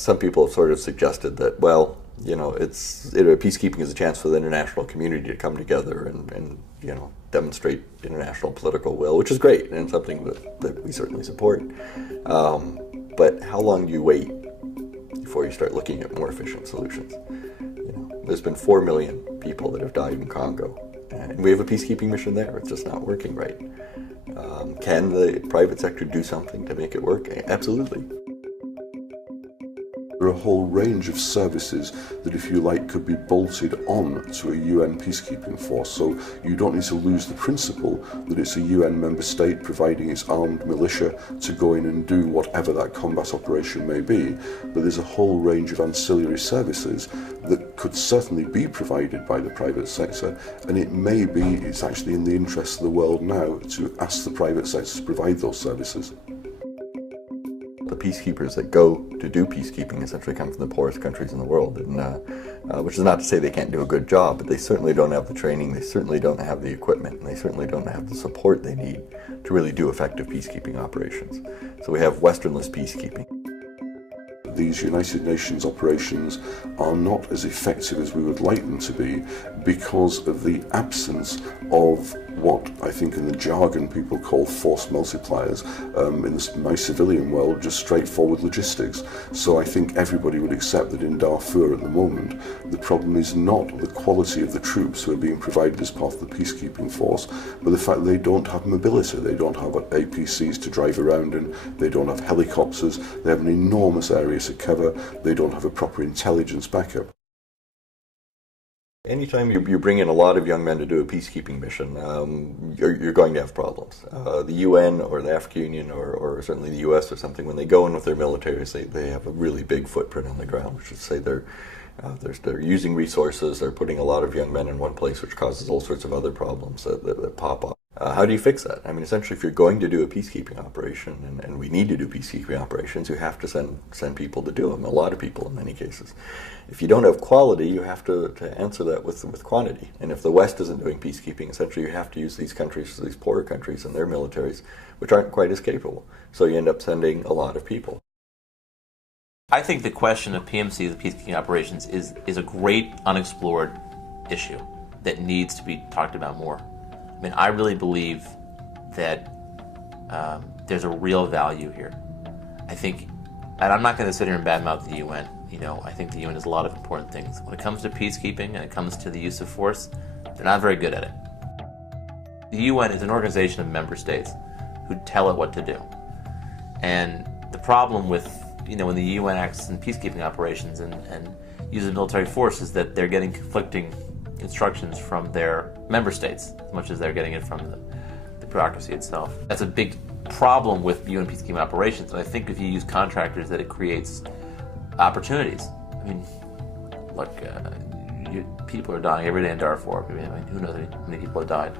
Some people have sort of suggested that, well, peacekeeping is a chance for the international community to come together and demonstrate international political will, which is great and something that we certainly support. But how long do you wait before you start looking at more efficient solutions? There's been 4 million people that have died in Congo, and we have a peacekeeping mission there. It's just not working right. Can the private sector do something to make it work? Absolutely. There are a whole range of services that, if you like, could be bolted on to a UN peacekeeping force. So you don't need to lose the principle that it's a UN member state providing its armed militia to go in and do whatever that combat operation may be. But there's a whole range of ancillary services that could certainly be provided by the private sector, and it's actually in the interest of the world now to ask the private sector to provide those services. The peacekeepers that go to do peacekeeping essentially come from the poorest countries in the world, and which is not to say they can't do a good job, but they certainly don't have the training, they certainly don't have the equipment, and they certainly don't have the support they need to really do effective peacekeeping operations. So we have Westernless peacekeeping. These United Nations operations are not as effective as we would like them to be because of the absence of what I think in the jargon people call force multipliers, in my civilian world just straightforward logistics. So I think everybody would accept that in Darfur at the moment the problem is not the quality of the troops who are being provided as part of the peacekeeping force, but the fact they don't have mobility, they don't have APCs to drive around in, they don't have helicopters, they have an enormous area to cover, they don't have a proper intelligence backup. Anytime you bring in a lot of young men to do a peacekeeping mission, you're going to have problems. The UN or the African Union or certainly the US or something, when they go in with their militaries, they have a really big footprint on the ground, which is to say they're using resources, they're putting a lot of young men in one place, which causes all sorts of other problems that pop up. How do you fix that? I mean, essentially, if you're going to do a peacekeeping operation, and we need to do peacekeeping operations, you have to send people to do them, a lot of people in many cases. If you don't have quality, you have to answer that with quantity. And if the West isn't doing peacekeeping, essentially you have to use these countries, these poorer countries and their militaries, which aren't quite as capable. So you end up sending a lot of people. I think the question of PMC, the peacekeeping operations, is a great unexplored issue that needs to be talked about more. I mean, I really believe that there's a real value here. I think, and I'm not going to sit here and badmouth the UN. I think the UN does a lot of important things. When it comes to peacekeeping and it comes to the use of force, they're not very good at it. The UN is an organization of member states who tell it what to do. And the problem with, when the UN acts in peacekeeping operations and uses military force is that they're getting conflicting instructions from their member states as much as they're getting it from the bureaucracy itself. That's a big problem with UN peacekeeping operations, and I think if you use contractors that it creates opportunities. I mean, look, people are dying every day in Darfur. I mean, who knows how many people have died?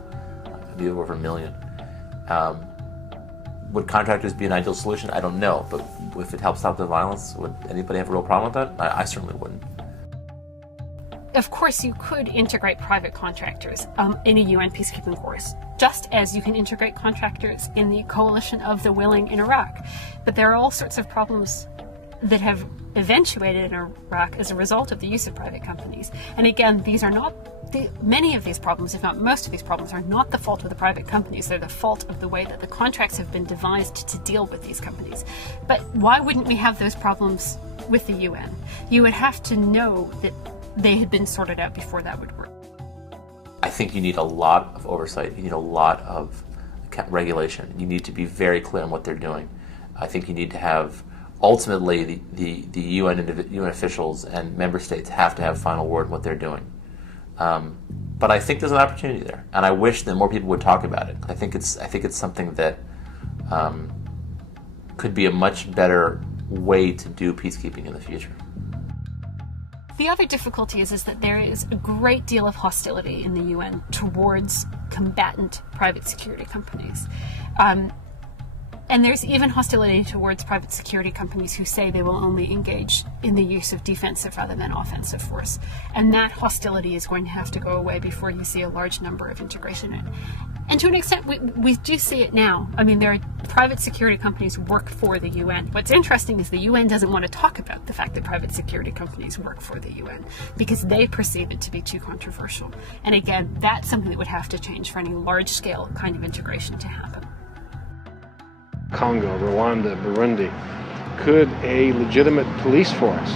Maybe over 1 million. Would contractors be an ideal solution? I don't know, but if it helps stop the violence, would anybody have a real problem with that? I certainly wouldn't. Of course, you could integrate private contractors in a UN peacekeeping force, just as you can integrate contractors in the coalition of the willing in Iraq. But there are all sorts of problems that have eventuated in Iraq as a result of the use of private companies. And again, these are not many of these problems, if not most of these problems, are not the fault of the private companies. They're the fault of the way that the contracts have been devised to deal with these companies. But why wouldn't we have those problems with the UN? You would have to know that they had been sorted out before that would work. I think you need a lot of oversight. You need a lot of regulation. You need to be very clear on what they're doing. I think you need to have, ultimately, the UN officials and member states have to have final word on what they're doing. But I think there's an opportunity there, and I wish that more people would talk about it. I think it's something that could be a much better way to do peacekeeping in the future. The other difficulty is that there is a great deal of hostility in the UN towards combatant private security companies. And there's even hostility towards private security companies who say they will only engage in the use of defensive rather than offensive force. And that hostility is going to have to go away before you see a large number of integration. And to an extent, we do see it now. I mean, there are private security companies work for the UN. What's interesting is the UN doesn't want to talk about the fact that private security companies work for the UN because they perceive it to be too controversial. And again, that's something that would have to change for any large-scale kind of integration to happen. Congo, Rwanda, Burundi, could a legitimate police force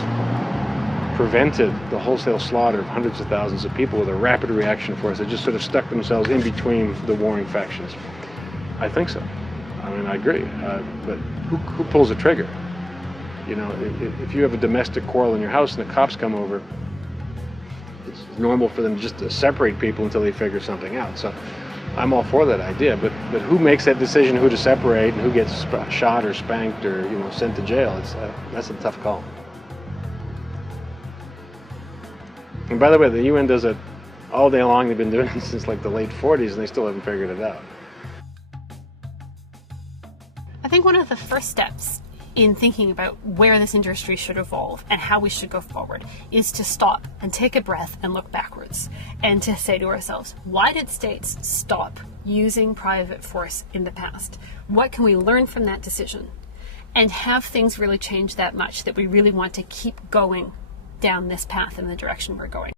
prevented the wholesale slaughter of hundreds of thousands of people with a rapid reaction force that just sort of stuck themselves in between the warring factions? I think so. I mean, I agree. But who pulls the trigger? You know, if you have a domestic quarrel in your house and the cops come over, it's normal for them just to separate people until they figure something out. So I'm all for that idea, but who makes that decision who to separate and who gets shot or spanked or, you know, sent to jail? That's a tough call. And by the way, the UN does it all day long. They've been doing it since like the late 40s, and they still haven't figured it out. I think one of the first steps in thinking about where this industry should evolve and how we should go forward is to stop and take a breath and look backwards and to say to ourselves, why did states stop using private force in the past? What can we learn from that decision? And have things really changed that much that we really want to keep going down this path in the direction we're going?